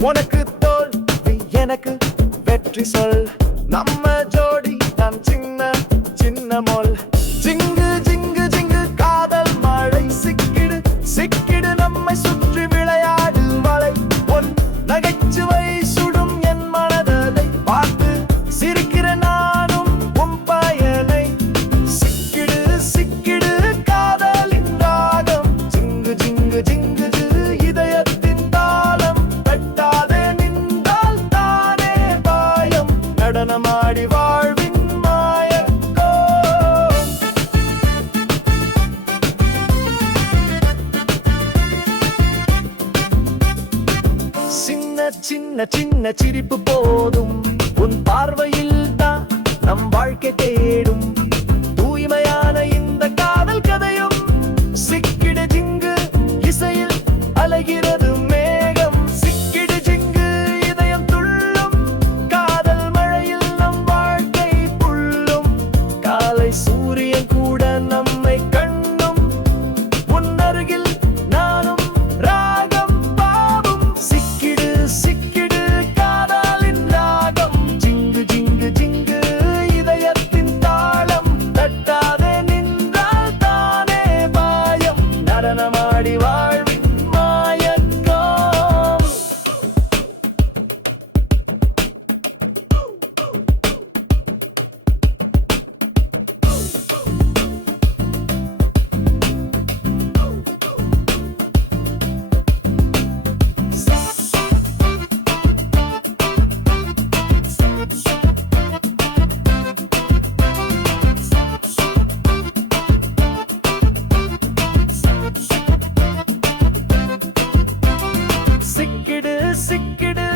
உனக்கு தோல்வி எனக்கு வெற்றி சொல் நம்ம ஜோடி நான் சின்ன சின்ன மோல் ஜிங்கு ஜிங்கு ஜிங்கு காதல் மழை சிக்கிடு சிக்கிடு நம்மை சுற்றி விளையாடு மழை பொன் நகைச்சுவை சுடும் என் மனதை பார்த்து சிரிக்கிற நானும் உன் பயனை சிக்கிடு சிக்கிடு காதலின் ராகம் ஜிங்கு ஜிங்கு ஜிங்கு இதயத்தின் தாளம் தட்டாதே நின்றால் தானே பாயம் நடனமாடி வாழ்வின் மாயக்கோ சின்ன சின்ன சின்ன சிரிப்பு போதும் உன் பார்வையில் தான் நம் வாழ்க்கை தேடும் தூய்மையான இந்த காதல் கதையும் சிக்கிடு ஜிங்கு இசையில் அலைகிறது மேகம் சிக்கிடு ஜிங்கு இதயம் துள்ளும் காதல் மழையில் நம் வாழ்க்கை புள்ளும் காலை சூரியன் கூட நம்மை கண்ணும் உன்னருகில் நானும் ராகம் பாவும் சிக்கிடு சிக்கிடு காதலின் ராகம் ஜிங்கு ஜிங்கு ஜிங்கு இதயத்தின் தாளம் தட்டாதே நின்றால் தானே பாயம் நடனமாடி வாழ்வின் மாயக்கம் சிக்கிடு சிக்கிடு